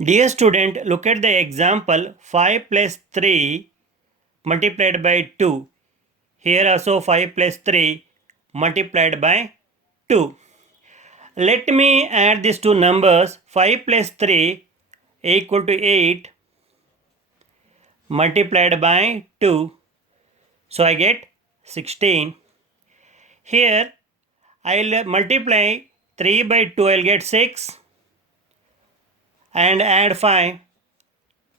Dear student, look at the example 5 plus 3 multiplied by 2. Here also 5 plus 3 multiplied by 2. Let me add these two numbers. 5 plus 3 equal to 8 multiplied by 2. So I get 16. Here I'll multiply 3 by 2, I'll get 6, and add 5,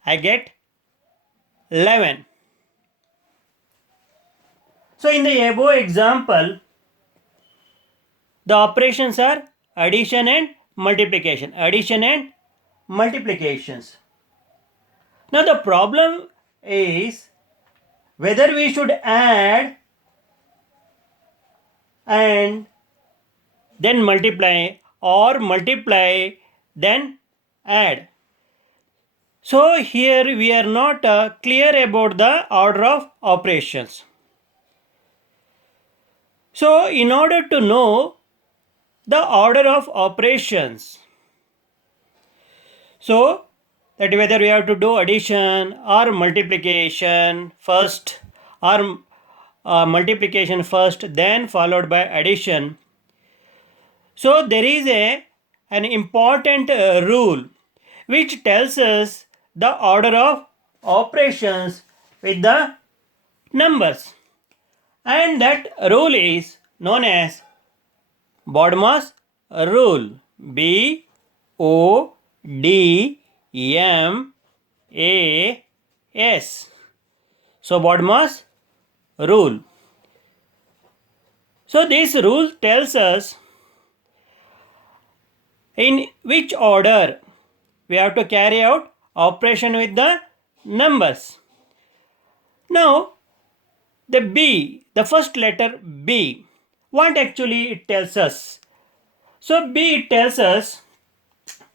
I get 11. So in the above example, the operations are addition and multiplication. Addition and multiplications. Now the problem is whether we should add and then multiply or multiply then add. So here we are not clear about the order of operations. So in order to know the order of operations, so that whether we have to do addition or multiplication first, or multiplication first then followed by addition. So there is an important rule which tells us the order of operations with the numbers, and that rule is known as BODMAS rule. BODMAS. So BODMAS rule. So this rule tells us in which order we have to carry out operation with the numbers. Now the B, the first letter B, what actually it tells us? So B, it tells us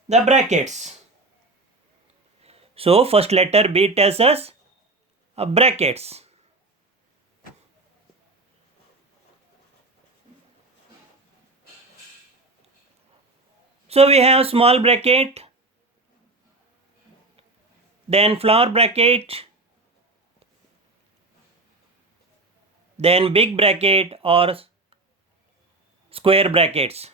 the brackets. So first letter B tells us brackets. So we have small bracket, then flower bracket, then big bracket or square brackets.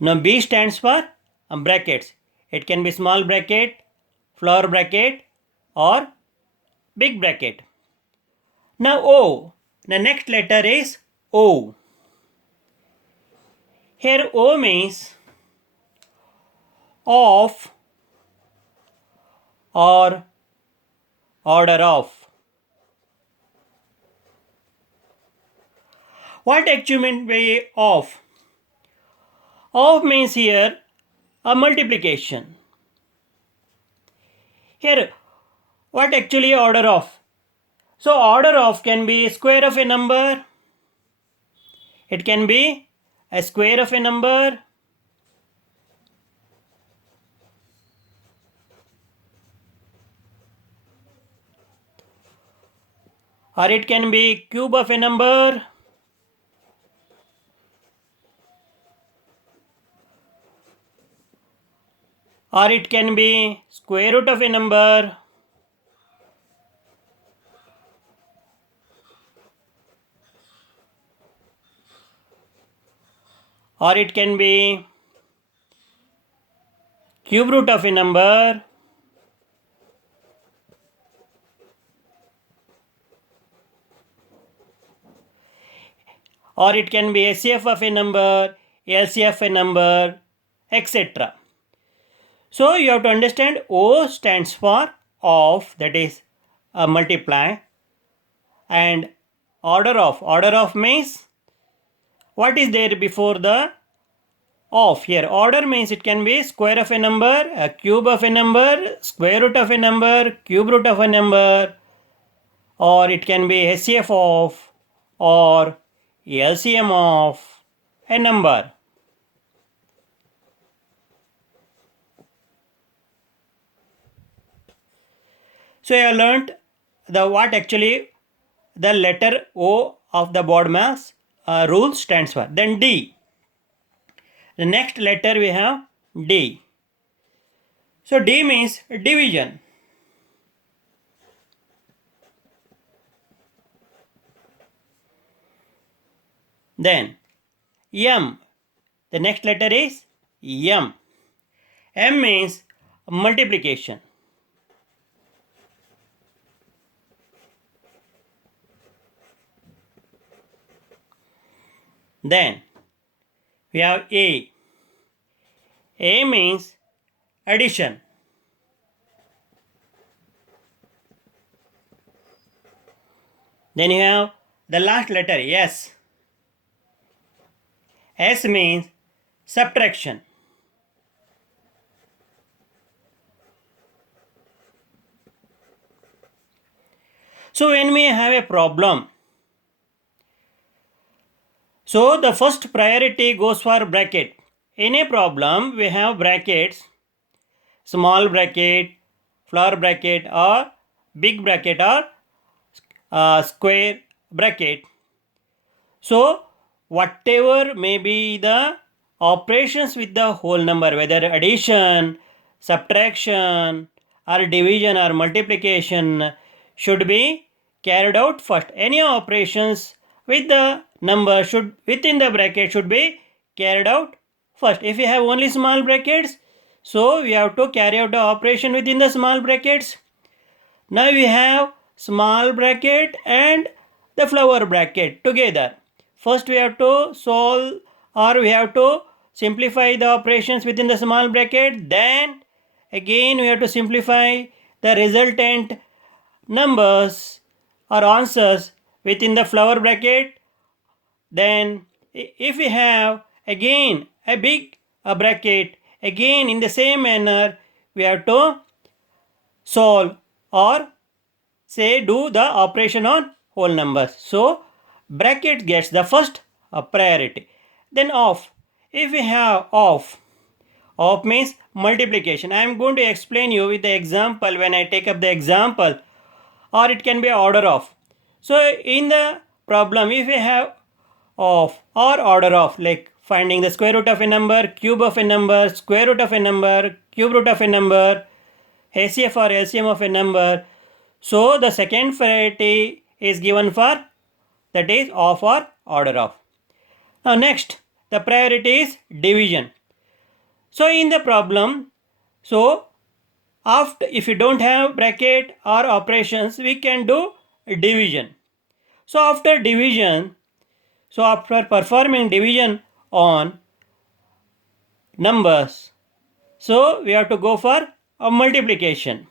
Now B stands for brackets. It can be small bracket, flower bracket or big bracket. Now O, the next letter is O. Here O means of or order of. What actually meant by of? Of means here a multiplication. Here what actually order of? So order of can be square of a number. It can be a square of a number. Or it can be cube of a number. Or it can be square root of a number. Or it can be cube root of a number. Or it can be HCF of a number, LCF of a number, etc. So you have to understand O stands for of, that is a multiply, and order of means what is there before the of. Here order means it can be square of a number, a cube of a number, square root of a number, cube root of a number, or it can be HCF of or LCM of a number. So I learnt the what actually the letter O of the BODMAS rule stands for. Then D. The next letter we have D. So D means division. Then M. The next letter is M. M means multiplication. Then we have A. A means addition. Then you have the last letter S. S means subtraction. So when we have a problem, so the first priority goes for bracket. In a problem, we have brackets, small bracket, flower bracket, or big bracket, or square bracket. So whatever may be the operations with the whole number, whether addition, subtraction, or division or multiplication, should be carried out first. Any operations with the number should within the bracket should be carried out first. If you have only small brackets, so we have to carry out the operation within the small brackets. Now we have small bracket and the flower bracket together. First we have to solve, or we have to simplify the operations within the small bracket. Then again we have to simplify the resultant numbers or answers within the flower bracket. Then if we have again a big bracket, again in the same manner we have to solve or say do the operation on whole numbers. So bracket gets the first priority. Then off. If we have off means multiplication. I am going to explain you with the example when I take up the example, or it can be order of. So in the problem, if we have of or order of, like finding the square root of a number, cube of a number, square root of a number, cube root of a number, HCF or LCM of a number, so the second priority is given for, that is of or order of. Now next, the priority is division. So in the problem, so after, if you don't have bracket or operations, we can do division. So after division, so after performing division on numbers, so we have to go for a multiplication.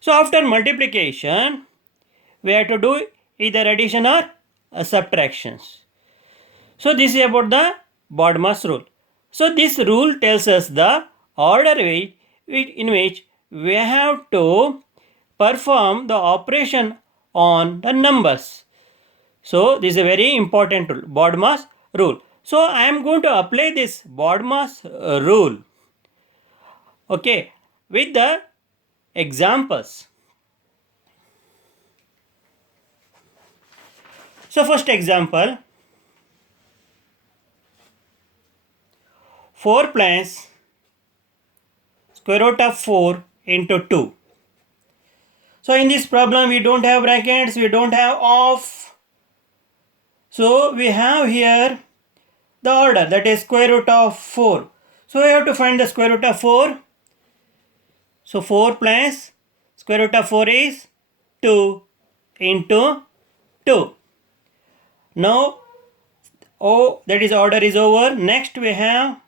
So after multiplication, we have to do either addition or subtractions. So this is about the BODMAS rule. So this rule tells us the order in which we have to perform the operation on the numbers. So this is a very important rule, BODMAS rule. So I am going to apply this BODMAS rule, okay, with the examples. So first example, 4 plus square root of 4 into 2. So in this problem we don't have brackets, we don't have off. So we have here the order, that is square root of 4. So we have to find the square root of 4. So 4 plus square root of 4 is 2 into 2. Now, that is order is over. Next we have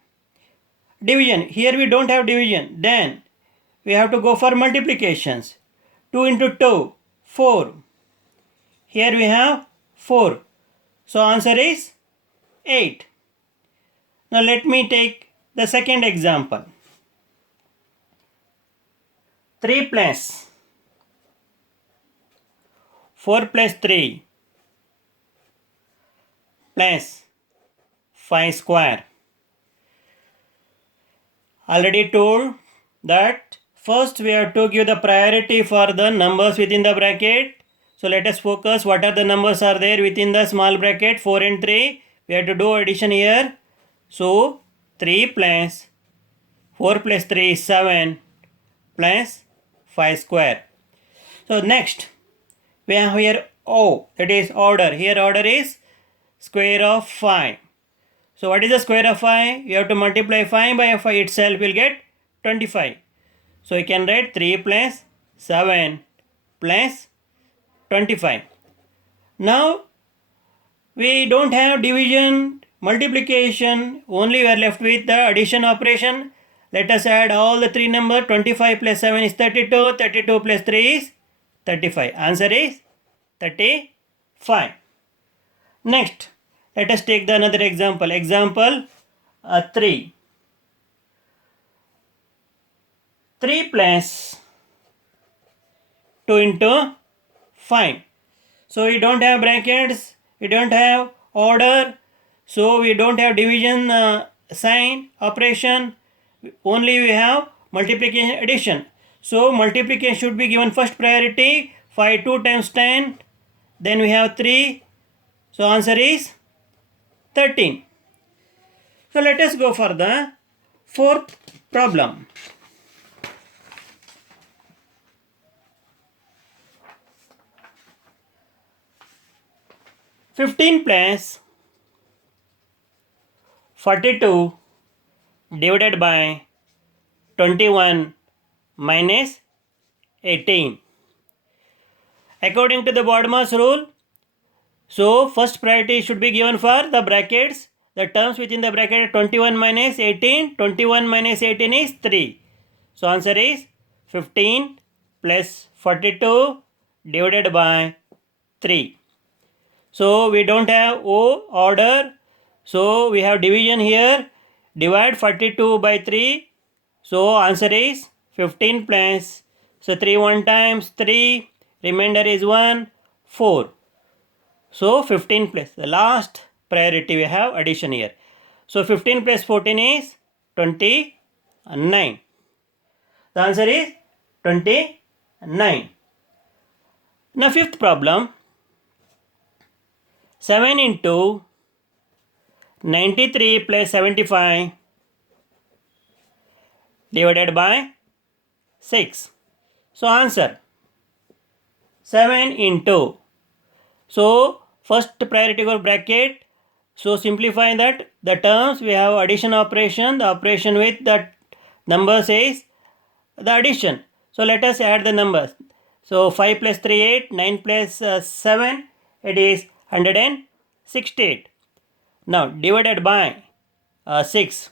division. Here we don't have division. Then we have to go for multiplications. 2 into 2, 4. Here we have 4. So answer is 8. Now let me take the second example. 3 plus 4 plus 3 plus 5 square. Already told that first we have to give the priority for the numbers within the bracket. So let us focus what are the numbers are there within the small bracket. 4 and 3. We have to do addition here. So 3 plus 4 plus 3 is 7 plus 5 square. So next we have here O, that is order. Here order is square of 5. So what is the square of 5? You have to multiply 5 by 5 itself, will get 25. So you can write 3 plus 7 plus 25. Now we don't have division, multiplication, only we are left with the addition operation. Let us add all the three numbers. 25 plus 7 is 32, 32 plus 3 is 35. Answer is 35. Next, let us take the another example. Example 3. 3 plus 2 into 5. So we don't have brackets, we don't have order, so we don't have division sign operation, only we have multiplication addition. So multiplication should be given first priority. 5 2 times 10, then we have 3, so answer is 13. So let us go for the fourth problem. 15 plus 42 divided by 21 minus 18. According to the BODMAS rule, so first priority should be given for the brackets. The terms within the bracket 21 minus 18. 21 minus 18 is 3. So answer is 15 plus 42 divided by 3. So we don't have O order. So we have division here. Divide 42 by 3. So answer is 15 plus. So 3 1 times 3. Remainder is 1. 4. So 15 plus. The last priority we have addition here. So 15 plus 14 is 29. The answer is 29. Now fifth problem. 7 into 93 plus 75 divided by 6. So answer 7 into. So first priority for bracket. So simplify that. The terms we have addition operation. The operation with the number says the addition. So let us add the numbers. So 5 plus 3 8, 9 plus 7, it is 168. Now divided by 6.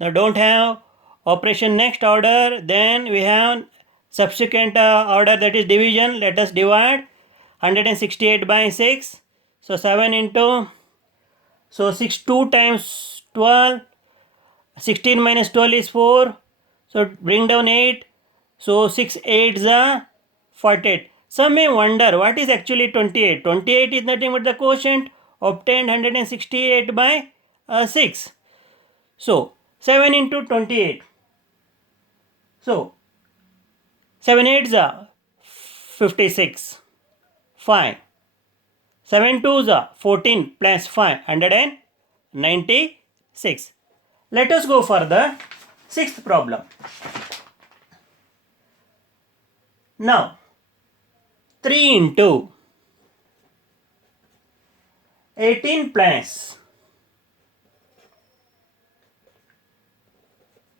Now don't have operation next order, then we have subsequent order, that is division. Let us divide 168 by 6. So 7 into, so 6 2 times 12, 16 minus 12 is 4. So bring down 8. So 6 8 is 48. Some may wonder what is actually 28. 28 is nothing but the quotient obtained 168 by 6. So 7 into 28. So 7 8 is 56. 5. 7 2 is 14 plus 5, 196. Let us go for the sixth problem. Now 3 into 18 plus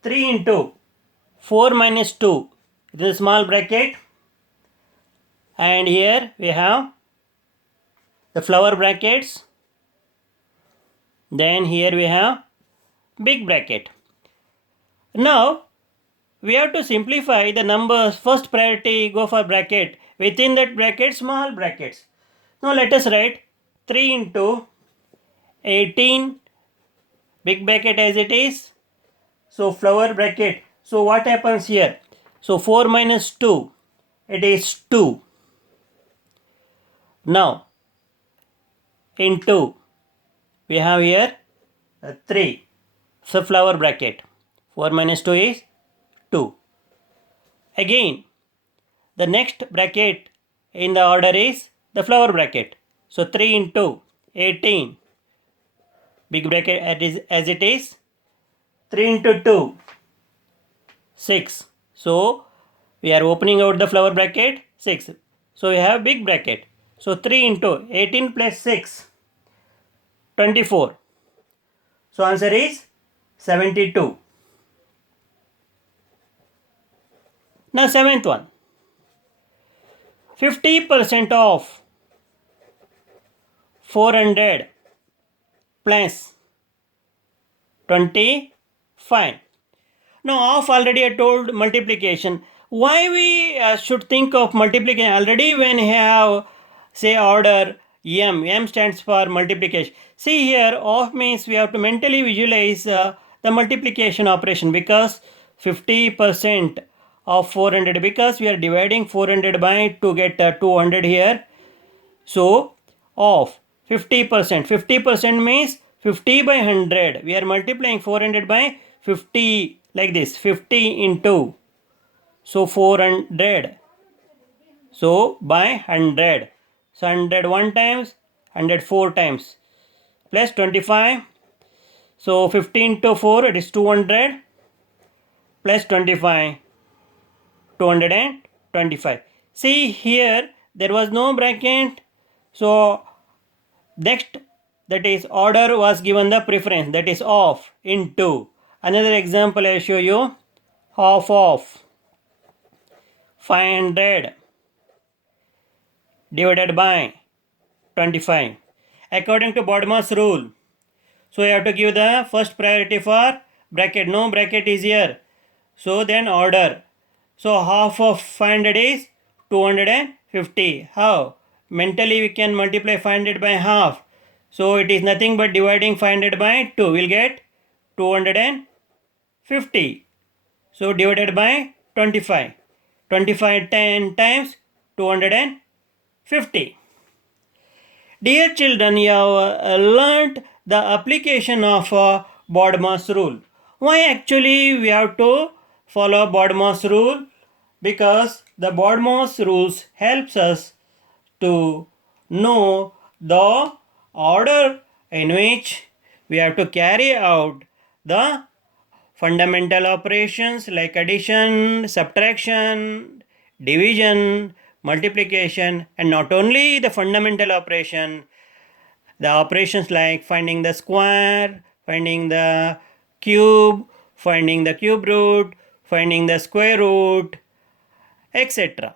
3 into 4 minus 2. This is small bracket, and here we have the flower brackets. Then here we have big bracket. Now we have to simplify the numbers. First priority go for bracket. Within that bracket, small brackets. Now let us write 3 into 18, big bracket as it is. So flower bracket. So what happens here? So 4 minus 2, it is 2. Now into, we have here 3. So flower bracket. 4 minus 2 is 2. Again, the next bracket in the order is the flower bracket. So 3 into 18. big bracket as it is 3 into 2 6. So we are opening out the flower bracket 6. So we have big bracket. So 3 into 18 plus 6 24. So answer is 72. Now seventh one. 50% of 400 plus 20. Fine. Now of already I told multiplication. Why we should think of multiplication? Already when you have say order m stands for multiplication. See here of means we have to mentally visualize the multiplication operation, because 50% of 400, because we are dividing 400 by to get 200 here. So of 50%, 50% means 50 by 100. We are multiplying 400 by 50 like this, 50 into, so 400, so by 100. So 100 one times, 100 four times, plus 25. So 15 to 4, it is 200, plus 25, 225. See here, there was no bracket. So next, that is order was given the preference, that is of into. Another example I show you. Half of 500 divided by 25 according to BODMAS rule. So you have to give the first priority for bracket. No bracket is here. So then order. So half of 500 is 250. How? Mentally we can multiply 500 by half. So it is nothing but dividing 500 by 2. We'll get 250. So divided by 25. 25 10 times 250. Dear children, you have learnt the application of BODMAS rule. Why actually we have to follow BODMAS rule? Because the BODMAS rules helps us to know the order in which we have to carry out the fundamental operations like addition, subtraction, division, multiplication, and not only the fundamental operation, the operations like finding the square, finding the cube, finding the cube root, finding the square root, etc.